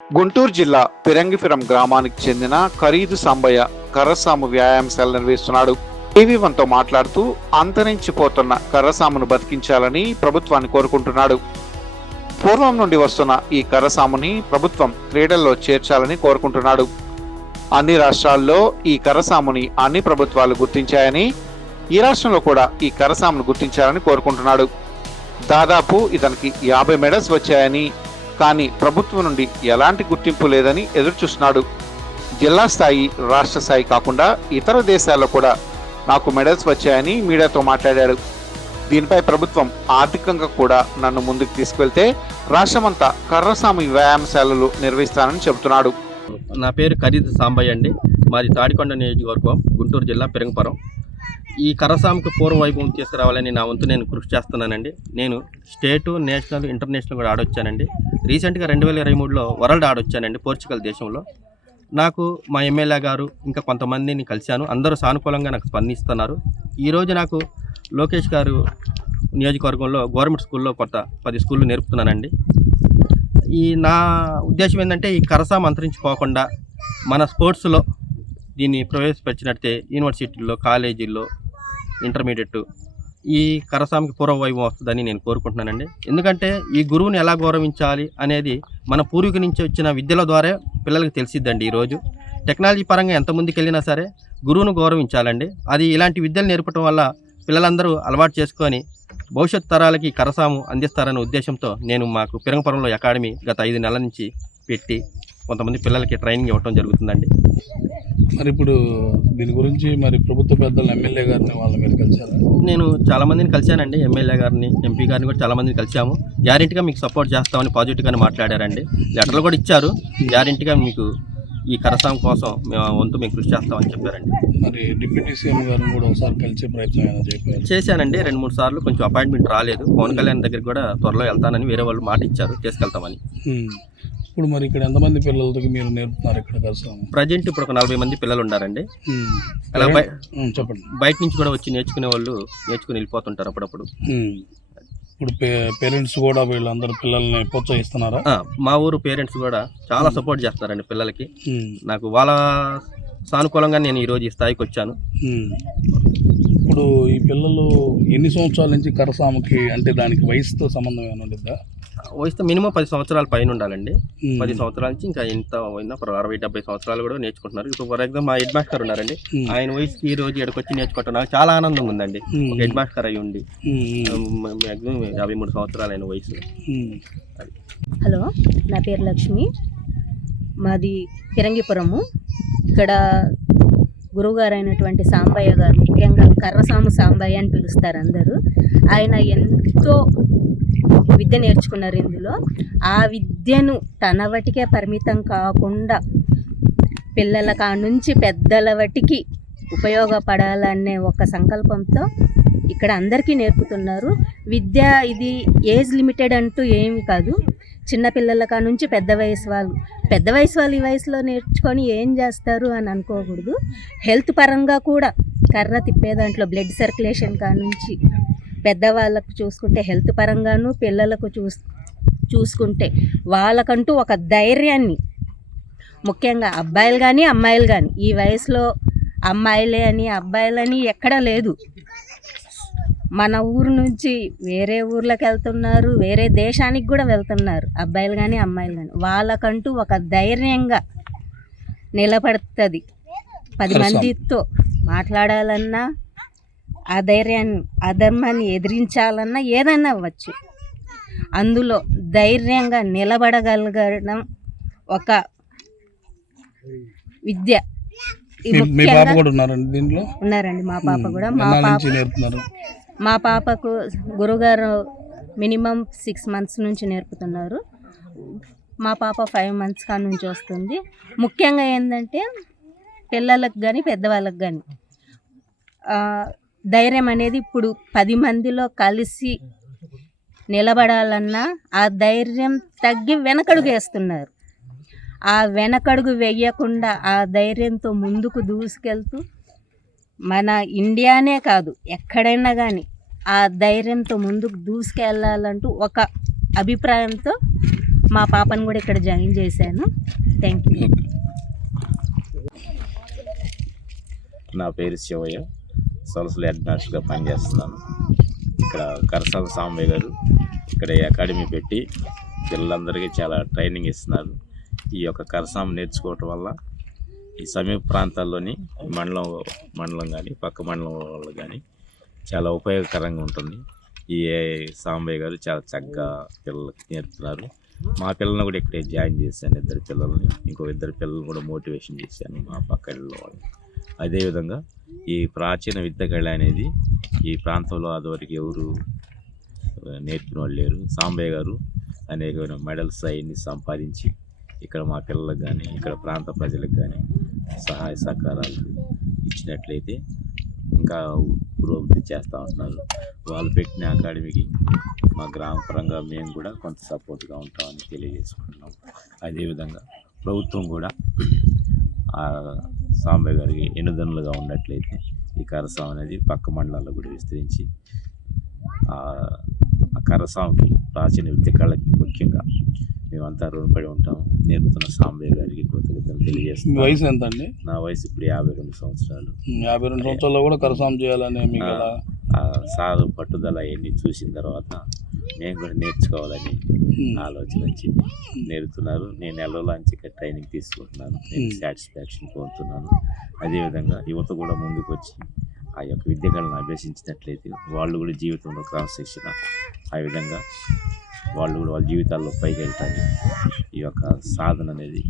గుంటూరు జిల్లా పిరంగిపురం గ్రామానికి చెందిన ఖరీదు సాంబయ్య కర్రసాము వ్యాయామశాల నిర్వహిస్తున్నాడు. టీవీ1తో మాట్లాడుతూ అంతరించిపోతున్న కర్రసామును బతికించాలని ప్రభుత్వాన్ని కోరుకుంటున్నాడు. పూర్వం నుండి వస్తున్న ఈ కర్రసాముని ప్రభుత్వం క్రీడల్లో చేర్చాలని కోరుకుంటున్నాడు. అన్ని రాష్ట్రాల్లో ఈ కర్రసాముని అన్ని ప్రభుత్వాలు గుర్తించాయని, ఈ రాష్ట్రంలో కూడా ఈ కర్రసామును గుర్తించాలని కోరుకుంటున్నాడు. దాదాపు ఇతనికి 50 మెడల్స్ వచ్చాయని, కానీ ప్రభుత్వం నుండి ఎలాంటి గుర్తింపు లేదని ఎదురుచూస్తున్నాడు. జిల్లా స్థాయి, రాష్ట్ర స్థాయి కాకుండా ఇతర దేశాల్లో కూడా నాకు మెడల్స్ వచ్చాయని మీడియాతో మాట్లాడాడు. దీనిపై ప్రభుత్వం ఆర్థికంగా కూడా నన్ను ముందుకు తీసుకెళ్తే రాష్ట్రమంతా కర్రసాము వ్యాయామశాలలు నిర్వహిస్తానని చెబుతున్నాడు. నా పేరు ఖరీదు సాంబయ్య అండి. మాది తాడికొండ నియోజకవర్గం, గుంటూరు జిల్లా పిరంగిపురం. ఈ కర్రసాముకు పూర్వ వైభవం తీసుకురావాలని నా వంతు నేను కృషి చేస్తున్నానండి. నేను స్టేటు, నేషనల్, ఇంటర్నేషనల్ కూడా ఆడొచ్చానండి. రీసెంట్గా 2023లో వరల్డ్ ఆడొచ్చానండి పోర్చుగల్ దేశంలో. నాకు మా ఎమ్మెల్యే గారు ఇంకా కొంతమందిని కలిశాను. అందరూ సానుకూలంగా నాకు స్పందిస్తున్నారు. ఈరోజు నాకు లోకేష్ గారు నియోజకవర్గంలో గవర్నమెంట్ స్కూల్లో కొత్త 10 స్కూళ్ళు నేర్పుతున్నానండి. నా ఉద్దేశం ఏంటంటే ఈ కర్రసాము అంతరించిపోకుండా మన స్పోర్ట్స్లో దీన్ని ప్రవేశపెట్టినట్టే యూనివర్సిటీల్లో, కాలేజీల్లో, ఇంటర్మీడియట్ ఈ కర్రసాముకి పూర్వ వైభవం వస్తుందని నేను కోరుకుంటున్నానండి. ఎందుకంటే ఈ గురువుని ఎలా గౌరవించాలి అనేది మన పూర్వీకుల నుంచి వచ్చిన విద్యల ద్వారా పిల్లలకి తెలిసిద్దండి. ఈరోజు టెక్నాలజీ పరంగా ఎంత ముందుకు వెళ్ళినా సరే గురువును గౌరవించాలండి. అది ఇలాంటి విద్యలు నేర్పడం వల్ల పిల్లలందరూ అలవాటు చేసుకొని భవిష్యత్ తరాలకి కర్రసాము అందిస్తారనే ఉద్దేశంతో నేను మాకు పిరంగిపురంలో అకాడమీ గత 5 నెలల నుంచి పెట్టి కొంతమంది పిల్లలకి ట్రైనింగ్ ఇవ్వడం జరుగుతుందండి. మరి ఇప్పుడు దీని గురించి మరి ప్రభుత్వ పెద్దలు, ఎమ్మెల్యే గారిని వాళ్ళ మీద కలిసారా? నేను చాలామందిని కలిశానండి. ఎమ్మెల్యే గారిని, ఎంపీ గారిని కూడా చాలామందిని కలిసాము. గ్యారెంటీగా మీకు సపోర్ట్ చేస్తామని పాజిటివ్గానే మాట్లాడారండి. లెటర్లు కూడా ఇచ్చారు. గ్యారెంటీగా మీకు ఈ కర్రసాము కోసం మేము కృషి చేస్తామని చెప్పారండి. మరి డిప్యూటీ సీఎం గారిని కూడా ఒకసారి కలిసే ప్రయత్నం ఏమైనా చెప్పారు? చేశానండి. 2-3 సార్లు కొంచెం అపాయింట్మెంట్ రాలేదు. పవన్ కళ్యాణ్ దగ్గరికి కూడా త్వరలో వెళ్తానని వేరే వాళ్ళు మాట ఇచ్చారు, తీసుకెళ్తామని. ఇప్పుడు మరి ఇక్కడ ఎంతమంది పిల్లలతో మీరు నేర్పుతున్నారు ఇక్కడ కర్రసాము? ప్రజెంట్ ఇప్పుడు ఒక 40 మంది పిల్లలు ఉన్నారండి. అలా చెప్పండి. బయట నుంచి కూడా వచ్చి నేర్చుకునే వాళ్ళు నేర్చుకుని వెళ్ళిపోతుంటారు అప్పుడప్పుడు. ఇప్పుడు పేరెంట్స్ కూడా వీళ్ళందరూ పిల్లల్ని ప్రోత్సహిస్తున్నారా? మా ఊరు పేరెంట్స్ కూడా చాలా సపోర్ట్ చేస్తారండి పిల్లలకి. నాకు వాళ్ళ సానుకూలంగా నేను ఈరోజు ఈ స్థాయికి వచ్చాను. ఇప్పుడు ఈ పిల్లలు ఎన్ని సంవత్సరాల నుంచి కర్రసాముకి, అంటే దానికి వయసుతో సంబంధం ఏమైనా ఉండిద్దా? వయసుతో మినిమం 10 సంవత్సరాల పైన ఉండాలండి. 10 సంవత్సరాల నుంచి ఇంకా ఎంత పోయినా 60-70 సంవత్సరాలు కూడా నేర్చుకుంటున్నారు. ఇప్పుడు ఫర్ ఎగ్జాంపుల్ మా హెడ్ మాస్టర్ ఉన్నారండి. ఆయన వయసుకి ఈ రోజు ఇక్కడికి వచ్చి నేర్చుకుంటారు. నాకు చాలా ఆనందంగా ఉందండి. ఒక హెడ్ మాస్టర్ అయ్యి ఉండి మ్యాక్సిమం 53 సంవత్సరాలు అయిన వయసు. హలో, నా పేరు లక్ష్మి. మాది పిరంగిపురము. ఇక్కడ గురువుగారు అయినటువంటి సాంబయ్య గారు, ముఖ్యంగా కర్రసాము సాంబయ్య అని పిలుస్తారు అందరూ. ఆయన ఎంతో విద్య నేర్చుకున్నారు ఇందులో. ఆ విద్యను తన వటికే పరిమితం కాకుండా పిల్లల కానుంచి పెద్దల వటికి ఉపయోగపడాలనే ఒక సంకల్పంతో ఇక్కడ అందరికీ నేర్పుతున్నారు. విద్య ఇది ఏజ్ లిమిటెడ్ అంటూ ఏమి కాదు. చిన్నపిల్లల కానుంచి పెద్ద వయసు వాళ్ళు ఈ వయసులో నేర్చుకొని ఏం చేస్తారు అని అనుకోకూడదు. హెల్త్ పరంగా కూడా కర్ర తిప్పే దాంట్లో బ్లడ్ సర్క్యులేషన్ కానుంచి పెద్దవాళ్ళకు చూసుకుంటే హెల్త్ పరంగాను, పిల్లలకు చూసుకుంటే వాళ్ళకంటూ ఒక ధైర్యాన్ని, ముఖ్యంగా అబ్బాయిలు కానీ అమ్మాయిలు కానీ, ఈ వయసులో అమ్మాయిలే అని అబ్బాయిలని ఎక్కడా లేదు. మన ఊరు నుంచి వేరే ఊర్లకు వెళ్తున్నారు, వేరే దేశానికి కూడా వెళ్తున్నారు అబ్బాయిలు కానీ అమ్మాయిలు కానీ. వాళ్ళకంటూ ఒక ధైర్యంగా నిలబడుతుంది. 10 మందితో మాట్లాడాలన్నా, ఆ ధైర్యాన్ని, అధర్మాన్ని ఎదిరించాలన్నా ఏదైనా అవ్వచ్చు. అందులో ధైర్యంగా నిలబడగలగడం ఒక విద్య. ఉన్నారండి మా పాప కూడా. మా పాపకు గురుగారు మినిమం 6 మంత్స్ నుంచి నేర్పుతున్నారు. మా పాప 5 మంత్స్ కాడ నుంచి వస్తుంది. ముఖ్యంగా ఏంటంటే పిల్లలకు కానీ పెద్దవాళ్ళకి కానీ ధైర్యం అనేది ఇప్పుడు 10 మందిలో కలిసి నిలబడాలన్నా ఆ ధైర్యం తగ్గి వెనకడుగు వేస్తున్నారు. ఆ వెనకడుగు వేయకుండా ఆ ధైర్యంతో ముందుకు దూసుకెళ్తూ మన ఇండియానే కాదు ఎక్కడైనా కానీ ఆ ధైర్యంతో ముందుకు దూసుకెళ్ళాలంటూ ఒక అభిప్రాయంతో మా పాపను కూడా ఇక్కడ జాయిన్ చేశాను. Thank you. నా పేరు శివయ్య, సొలసల హెడ్ మాస్టర్గా పనిచేస్తున్నాను. ఇక్కడ కరసాల సాంబయ్య గారు ఇక్కడ అకాడమీ పెట్టి పిల్లలందరికీ చాలా ట్రైనింగ్ ఇస్తున్నారు. ఈ యొక్క కరసాము నేర్చుకోవటం వల్ల ఈ సమీప ప్రాంతాల్లోని మండలం కానీ పక్క మండలం వాళ్ళు కానీ చాలా ఉపయోగకరంగా ఉంటుంది. ఈ సాంబయ్య గారు చాలా చక్కగా పిల్లలకి నేర్పుతున్నారు. మా పిల్లల్ని కూడా ఇక్కడే జాయిన్ చేశాను, 2 పిల్లల్ని. ఇంకో 2 పిల్లల్ని కూడా మోటివేషన్ చేశాను మా పక్క వాళ్ళు. అదేవిధంగా ఈ ప్రాచీన విద్య కళ అనేది ఈ ప్రాంతంలో అదివరకు ఎవరు నేర్పిన వాళ్ళు లేరు. సాంబయ్య గారు అనేకమైన మెడల్స్ అవన్నీ సంపాదించి ఇక్కడ మా పిల్లలకు కానీ ఇక్కడ ప్రాంత ప్రజలకు కానీ సహాయ సహకారాలు ఇచ్చినట్లయితే ఇంకా పురోగతి చేస్తూ ఉంటున్నారు. వాళ్ళు పెట్టిన అకాడమీకి మా గ్రామ పరంగా మేము కూడా కొంత సపోర్ట్గా ఉంటామని తెలియజేసుకుంటున్నాం. అదేవిధంగా ప్రభుత్వం కూడా సాంబయ్య గారికి ఎన్నుదన్నులుగా ఉన్నట్లయితే ఈ కరసాం అనేది పక్క మండలాల్లో కూడా విస్తరించి ఆ కరసాంకి ప్రాచీన విద్య కళకి ముఖ్యంగా మేమంతా రుణపడి ఉంటాం. నేర్పుతున్న సాంబయ్య గారికి కృతజ్ఞతలు తెలియజేస్తున్నాం. వయసు ఎంత అండి? నా వయసు ఇప్పుడు 52 సంవత్సరాలు. 52 సంవత్సరాల్లో కూడా కరసాం చేయాలని మీకు సారు పట్టుదల అవన్నీ చూసిన తర్వాత నేను కూడా నేర్చుకోవాలని ఆలోచన వచ్చింది. నేర్పుతున్నారు. నేను నెలలోంచి ఇక్కడ ట్రైనింగ్ తీసుకుంటున్నాను. నేను సాటిస్ఫాక్షన్ పొందుతున్నాను. అదేవిధంగా యువత కూడా ముందుకు వచ్చి ఆ యొక్క విద్యలను అభ్యసించినట్లయితే వాళ్ళు కూడా జీవితంలో క్రమశిక్షణ ఆ విధంగా వాళ్ళు కూడా వాళ్ళ జీవితాల్లో పైకి వెళ్తానికి ఈ యొక్క సాధన అనేది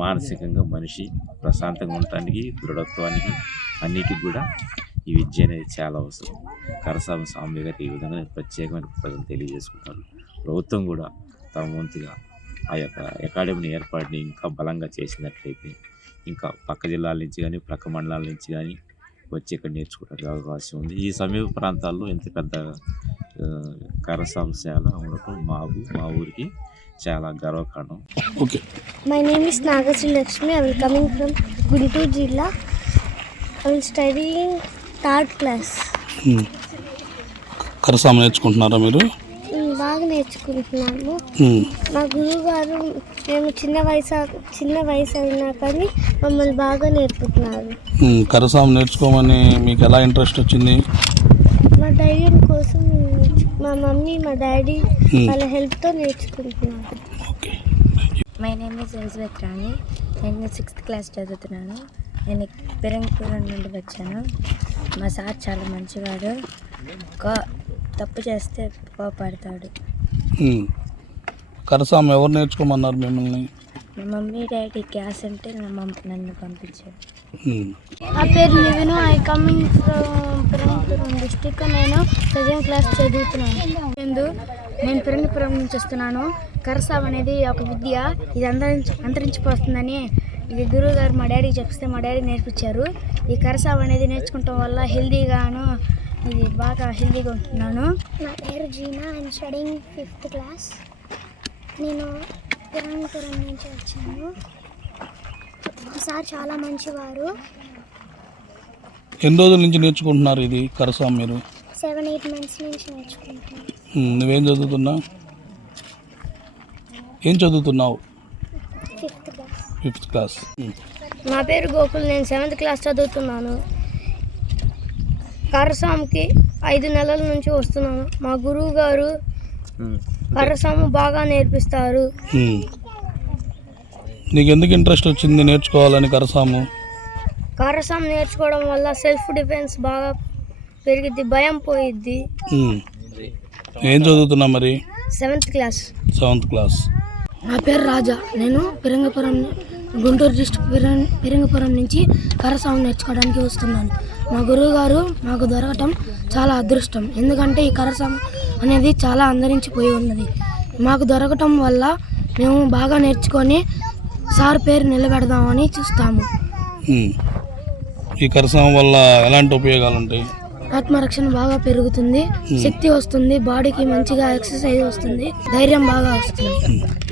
మానసికంగా మనిషి ప్రశాంతంగా ఉండటానికి, దృఢత్వానికి అన్నిటికి కూడా ఈ విద్య అనేది చాలా అవసరం. కరసామ సాంబయ్య గారికి ఈ విధంగా నేను ప్రత్యేకమైన కృతజ్ఞతలు తెలియజేసుకుంటాను. ప్రభుత్వం కూడా తమ వంతుగా ఆ యొక్క అకాడమీని ఏర్పాటుని ఇంకా బలంగా చేసినట్లయితే ఇంకా పక్క జిల్లాల నుంచి కానీ పక్క మండలాల నుంచి కానీ వచ్చి ఇక్కడ నేర్చుకోవడానికి అవకాశం ఉంది. ఈ సమీప ప్రాంతాల్లో ఇంత పెద్ద కరసాంశాల ఉండటం మా ఊరికి చాలా గర్వకారణం. Okay. My name is Nagasri Lakshmi. I will coming from Guntur Jilla. I will studying 3rd class. కరసాం నేర్చుకుంటున్నారా మీరు? బాగా నేర్చుకుంటున్నాము. మా గురువు గారు మేము చిన్న వయసు అయినా కానీ మమ్మల్ని బాగా నేర్పుతున్నారు. కరసాం నేర్చుకోమని మీకు ఎలా ఇంట్రెస్ట్ వచ్చింది? మా ధైర్యం కోసం మా మమ్మీ మా డాడీ వాళ్ళ హెల్ప్తో నేర్చుకుంటున్నారు. మై నేమ్ ఇస్ ఎలిజబెత్ రాణి. నేను 6th క్లాస్ చదువుతున్నాను. నేను పెరంగపురం నుండి వచ్చాను. మా సార్ చాలా మంచివాడు. తప్పు చేస్తే కోపడతాడు. కరసాం ఎవరు నేర్చుకోమన్నారు మిమ్మల్ని? మా మమ్మీ డాడీ క్లాస్ అంటే నన్ను పంపించారు. నా పేరు Nivin. I coming from Perangapuram district. నేను 2nd క్లాస్ చదువుతున్నాను. నేను పెరంగపురం నుంచి వస్తున్నాను. కరసాం అనేది ఒక విద్య. ఇది అంతరించిపోతుందని ఇది గురువు గారు మా డాడీకి చెప్తే మా డాడీ నేర్పించారు. ఈ కరసాం అనేది నేర్చుకోవటం వల్ల హెల్దీగాను ఇది బాగా హెల్దీగా ఉంటున్నాను. నా పేరు జీనా. I'm studying 5th class. నేను పెరంగపురం నుంచి వచ్చాను. సార్ చాలా మంచివారు. ఎన్ని రోజుల నుంచి నేర్చుకుంటున్నారు ఇది కరసాం మీరు? 7-8 months నుంచి నేర్చుకుంటున్నాను. నువ్వేం చదువుతున్నావు? ఏం చదువుతున్నావు? 5th class. 5th class. నా పేరు గోకుల్. నేను 7th క్లాస్ చదువుతున్నాను. కరసాంకి 5 నెలల నుంచి వస్తున్నాను. మా గురువు గారు కరసాము బాగా నేర్పిస్తారు. నీకు ఎందుకు ఇంట్రెస్ట్ వచ్చింది నేర్చుకోవాలని కరసాము? కరసాం నేర్చుకోవడం వల్ల సెల్ఫ్ డిఫెన్స్ బాగా పెరిగిద్ది, భయం పోయిద్ది. ఏం చదువుతున్నా మరి? 7th class. 7th class. నా పేరు రాజా. నేను గుంటూరు డిస్ట్రిక్ట్ పెరంగపురం నుంచి కరసాం నేర్చుకోవడానికి వస్తున్నాను. మా గురువు గారు మాకు దొరకటం చాలా అదృష్టం. ఎందుకంటే ఈ కరసాం అనేది చాలా అంతరించిపోయి ఉన్నది. మాకు దొరకటం వల్ల మేము బాగా నేర్చుకొని సార్ పేరు నిలబెడదామని చూస్తాము. ఈ కరసాం వల్ల ఎలాంటి ఉపయోగాలు ఉంటాయి? ఆత్మరక్షణ బాగా పెరుగుతుంది, శక్తి వస్తుంది, బాడీకి మంచిగా ఎక్సర్సైజ్ వస్తుంది, ధైర్యం బాగా వస్తుంది.